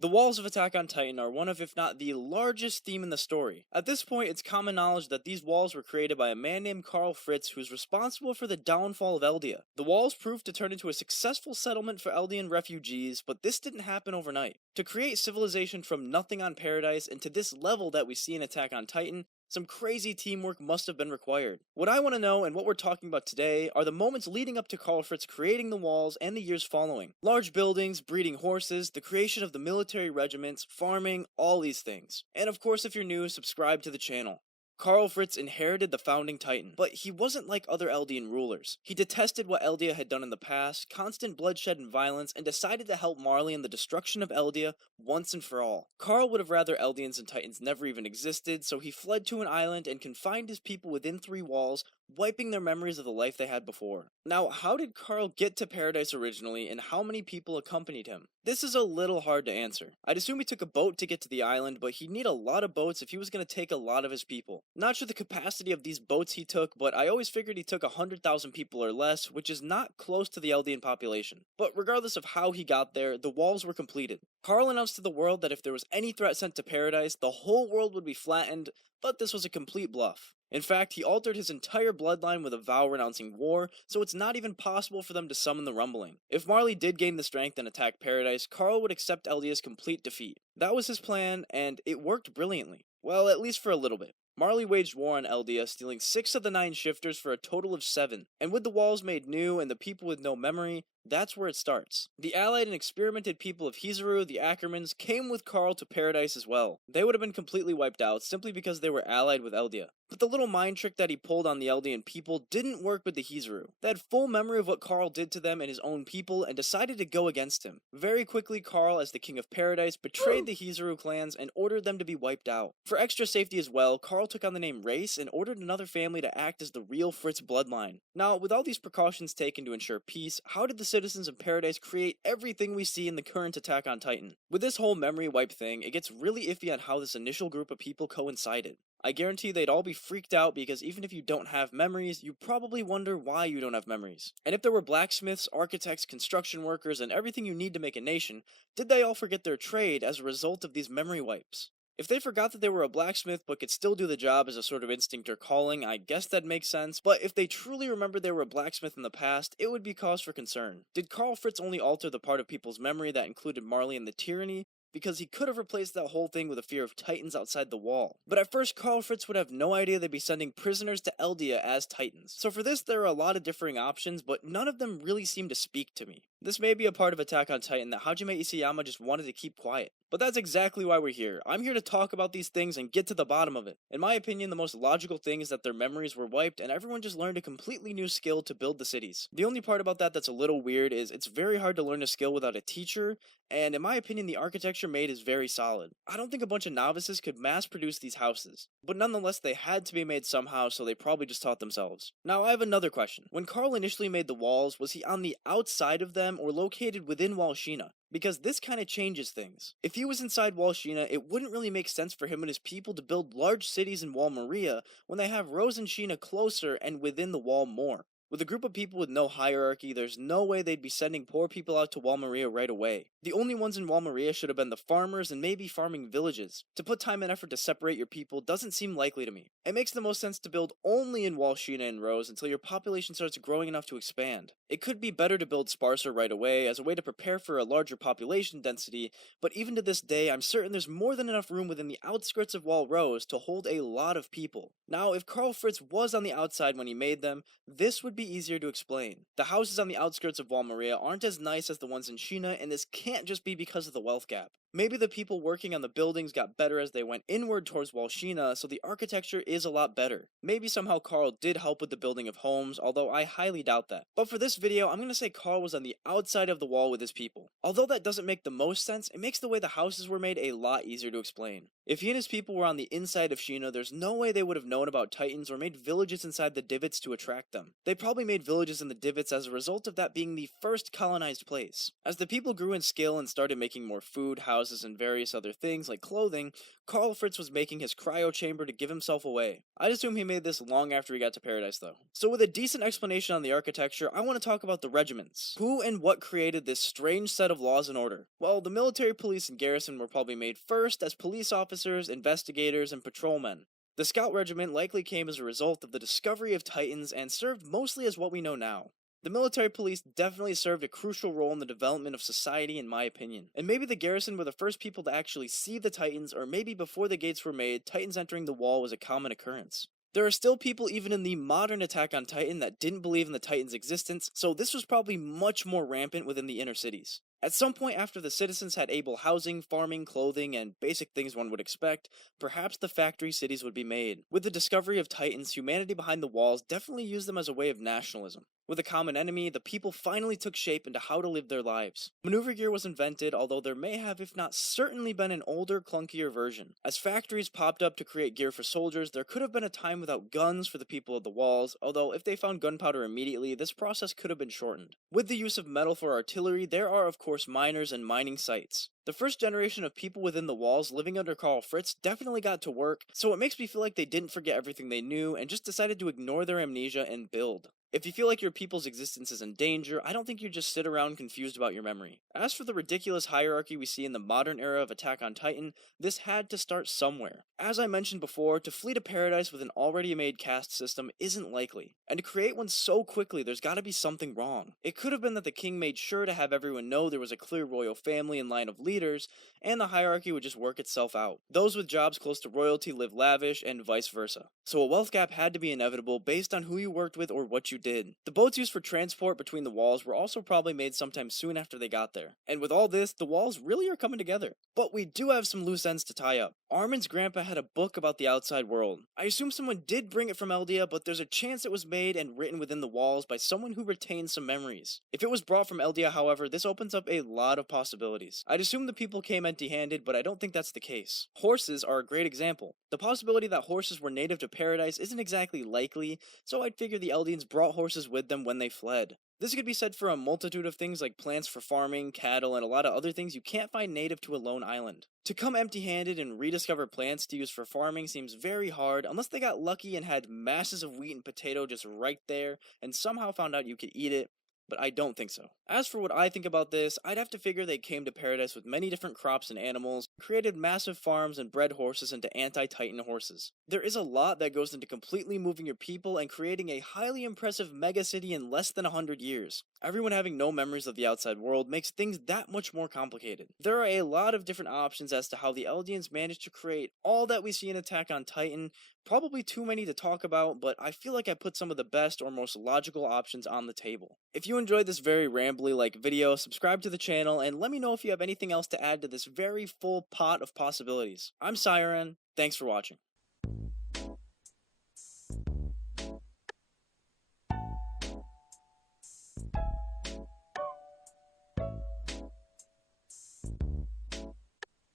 The walls of Attack on Titan are one of, if not the largest theme in the story. At this point, it's common knowledge that these walls were created by a man named Karl Fritz, who's responsible for the downfall of Eldia. The walls proved to turn into a successful settlement for Eldian refugees, but this didn't happen overnight. To create civilization from nothing on Paradise and to this level that we see in Attack on Titan, some crazy teamwork must have been required. What I want to know, and what we're talking about today, are the moments leading up to Karl Fritz creating the walls and the years following. Large buildings, breeding horses, the creation of the military regiments, farming, all these things. And of course, if you're new, subscribe to the channel. Karl Fritz inherited the founding Titan, but he wasn't like other Eldian rulers. He detested what Eldia had done in the past, constant bloodshed and violence, and decided to help Marley in the destruction of Eldia once and for all. Karl would have rather Eldians and Titans never even existed, so he fled to an island and confined his people within 3 walls, wiping their memories of the life they had before. Now, how did Karl get to Paradise originally, and how many people accompanied him? This is a little hard to answer. I'd assume he took a boat to get to the island, but he'd need a lot of boats if he was going to take a lot of his people. Not sure the capacity of these boats he took, but I always figured he took 100,000 people or less, which is not close to the Eldian population. But regardless of how he got there, the walls were completed. Karl announced to the world that if there was any threat sent to Paradise, the whole world would be flattened, but this was a complete bluff. In fact, he altered his entire bloodline with a vow renouncing war, so it's not even possible for them to summon the rumbling. If Marley did gain the strength and attack Paradise, Karl would accept Eldia's complete defeat. That was his plan, and it worked brilliantly. Well, at least for a little bit. Marley waged war on Eldia, stealing 6 of the 9 shifters for a total of 7, and with the walls made new and the people with no memory, that's where it starts. The allied and experimented people of Hizuru, the Ackermans, came with Karl to Paradise as well. They would have been completely wiped out simply because they were allied with Eldia. But the little mind trick that he pulled on the Eldian people didn't work with the Hizuru. They had full memory of what Karl did to them and his own people and decided to go against him. Very quickly, Karl, as the king of Paradise, betrayed the Hizuru clans and ordered them to be wiped out. For extra safety as well, Karl took on the name Race and ordered another family to act as the real Fritz bloodline. Now, with all these precautions taken to ensure peace, how did the citizens of Paradise create everything we see in the current Attack on Titan? With this whole memory wipe thing, it gets really iffy on how this initial group of people coincided. I guarantee they'd all be freaked out because even if you don't have memories, you probably wonder why you don't have memories. And if there were blacksmiths, architects, construction workers, and everything you need to make a nation, did they all forget their trade as a result of these memory wipes? If they forgot that they were a blacksmith but could still do the job as a sort of instinct or calling, I guess that makes sense, but if they truly remembered they were a blacksmith in the past, it would be cause for concern. Did Karl Fritz only alter the part of people's memory that included Marley and the tyranny? Because he could have replaced that whole thing with a fear of Titans outside the wall. But at first, Karl Fritz would have no idea they'd be sending prisoners to Eldia as Titans. So for this, there are a lot of differing options, but none of them really seem to speak to me. This may be a part of Attack on Titan that Hajime Isayama just wanted to keep quiet. But that's exactly why we're here. I'm here to talk about these things and get to the bottom of it. In my opinion, the most logical thing is that their memories were wiped and everyone just learned a completely new skill to build the cities. The only part about that that's a little weird is it's very hard to learn a skill without a teacher, and in my opinion, the architecture made is very solid. I don't think a bunch of novices could mass produce these houses, but nonetheless they had to be made somehow, so they probably just taught themselves. Now I have another question. When Karl initially made the walls, was he on the outside of them or located within Wall Sina? Because this kind of changes things. If he was inside Wall Sina, it wouldn't really make sense for him and his people to build large cities in Wall Maria when they have Rose and Sina closer and within the wall more. With a group of people with no hierarchy, there's no way they'd be sending poor people out to Wall Maria right away. The only ones in Wall Maria should have been the farmers and maybe farming villages. To put time and effort to separate your people doesn't seem likely to me. It makes the most sense to build only in Wall Sina and Rose until your population starts growing enough to expand. It could be better to build sparser right away as a way to prepare for a larger population density, but even to this day I'm certain there's more than enough room within the outskirts of Wall Rose to hold a lot of people. Now, if Karl Fritz was on the outside when he made them, this would be easier to explain. The houses on the outskirts of Wall Maria aren't as nice as the ones in Sina, and this can't just be because of the wealth gap. Maybe the people working on the buildings got better as they went inward towards Wall Sina, so the architecture is a lot better. Maybe somehow Karl did help with the building of homes, although I highly doubt that. But for this video, I'm going to say Karl was on the outside of the wall with his people. Although that doesn't make the most sense, it makes the way the houses were made a lot easier to explain. If he and his people were on the inside of Sina, there's no way they would have known about Titans or made villages inside the divots to attract them. They probably probably made villages in the divots as a result of that being the first colonized place. As the people grew in skill and started making more food, houses, and various other things like clothing, Karl Fritz was making his cryo chamber to give himself away. I'd assume he made this long after he got to Paradise though. So with a decent explanation on the architecture, I want to talk about the regiments. Who and what created this strange set of laws and order? Well, the military police and garrison were probably made first as police officers, investigators, and patrolmen. The Scout Regiment likely came as a result of the discovery of Titans and served mostly as what we know now. The military police definitely served a crucial role in the development of society in my opinion. And maybe the garrison were the first people to actually see the Titans, or maybe before the gates were made, Titans entering the wall was a common occurrence. There are still people even in the modern Attack on Titan that didn't believe in the Titans' existence, so this was probably much more rampant within the inner cities. At some point after the citizens had able housing, farming, clothing, and basic things one would expect, perhaps the factory cities would be made. With the discovery of Titans, humanity behind the walls definitely used them as a way of nationalism. With a common enemy, the people finally took shape into how to live their lives. Maneuver gear was invented, although there may have, if not certainly, been an older, clunkier version. As factories popped up to create gear for soldiers, there could have been a time without guns for the people of the walls, although if they found gunpowder immediately, this process could have been shortened. With the use of metal for artillery, there are of course miners and mining sites. The first generation of people within the walls living under Karl Fritz definitely got to work, so it makes me feel like they didn't forget everything they knew and just decided to ignore their amnesia and build. If you feel like your people's existence is in danger, I don't think you just sit around confused about your memory. As for the ridiculous hierarchy we see in the modern era of Attack on Titan, this had to start somewhere. As I mentioned before, to flee to Paradise with an already made caste system isn't likely, and to create one so quickly there's gotta be something wrong. It could have been that the king made sure to have everyone know there was a clear royal family and line of leaders, and the hierarchy would just work itself out. Those with jobs close to royalty live lavish, and vice versa. So a wealth gap had to be inevitable based on who you worked with or what you did. The boats used for transport between the walls were also probably made sometime soon after they got there. And with all this, the walls really are coming together. But we do have some loose ends to tie up. Armin's grandpa had a book about the outside world. I assume someone did bring it from Eldia, but there's a chance it was made and written within the walls by someone who retained some memories. If it was brought from Eldia, however, this opens up a lot of possibilities. I'd assume the people came empty-handed, but I don't think that's the case. Horses are a great example. The possibility that horses were native to Paradise isn't exactly likely, so I'd figure the Eldians brought horses with them when they fled. This could be said for a multitude of things like plants for farming, cattle, and a lot of other things you can't find native to a lone island. To come empty-handed and rediscover plants to use for farming seems very hard unless they got lucky and had masses of wheat and potato just right there and somehow found out you could eat it, but I don't think so. As for what I think about this, I'd have to figure they came to Paradise with many different crops and animals, created massive farms and bred horses into anti-Titan horses. There is a lot that goes into completely moving your people and creating a highly impressive mega city in less than 100 years. Everyone having no memories of the outside world makes things that much more complicated. There are a lot of different options as to how the Eldians managed to create all that we see in Attack on Titan. Probably too many to talk about, but I feel like I put some of the best or most logical options on the table. If you enjoyed this very rambly video, subscribe to the channel and let me know if you have anything else to add to this very full pot of possibilities. I'm Saioren, thanks for watching.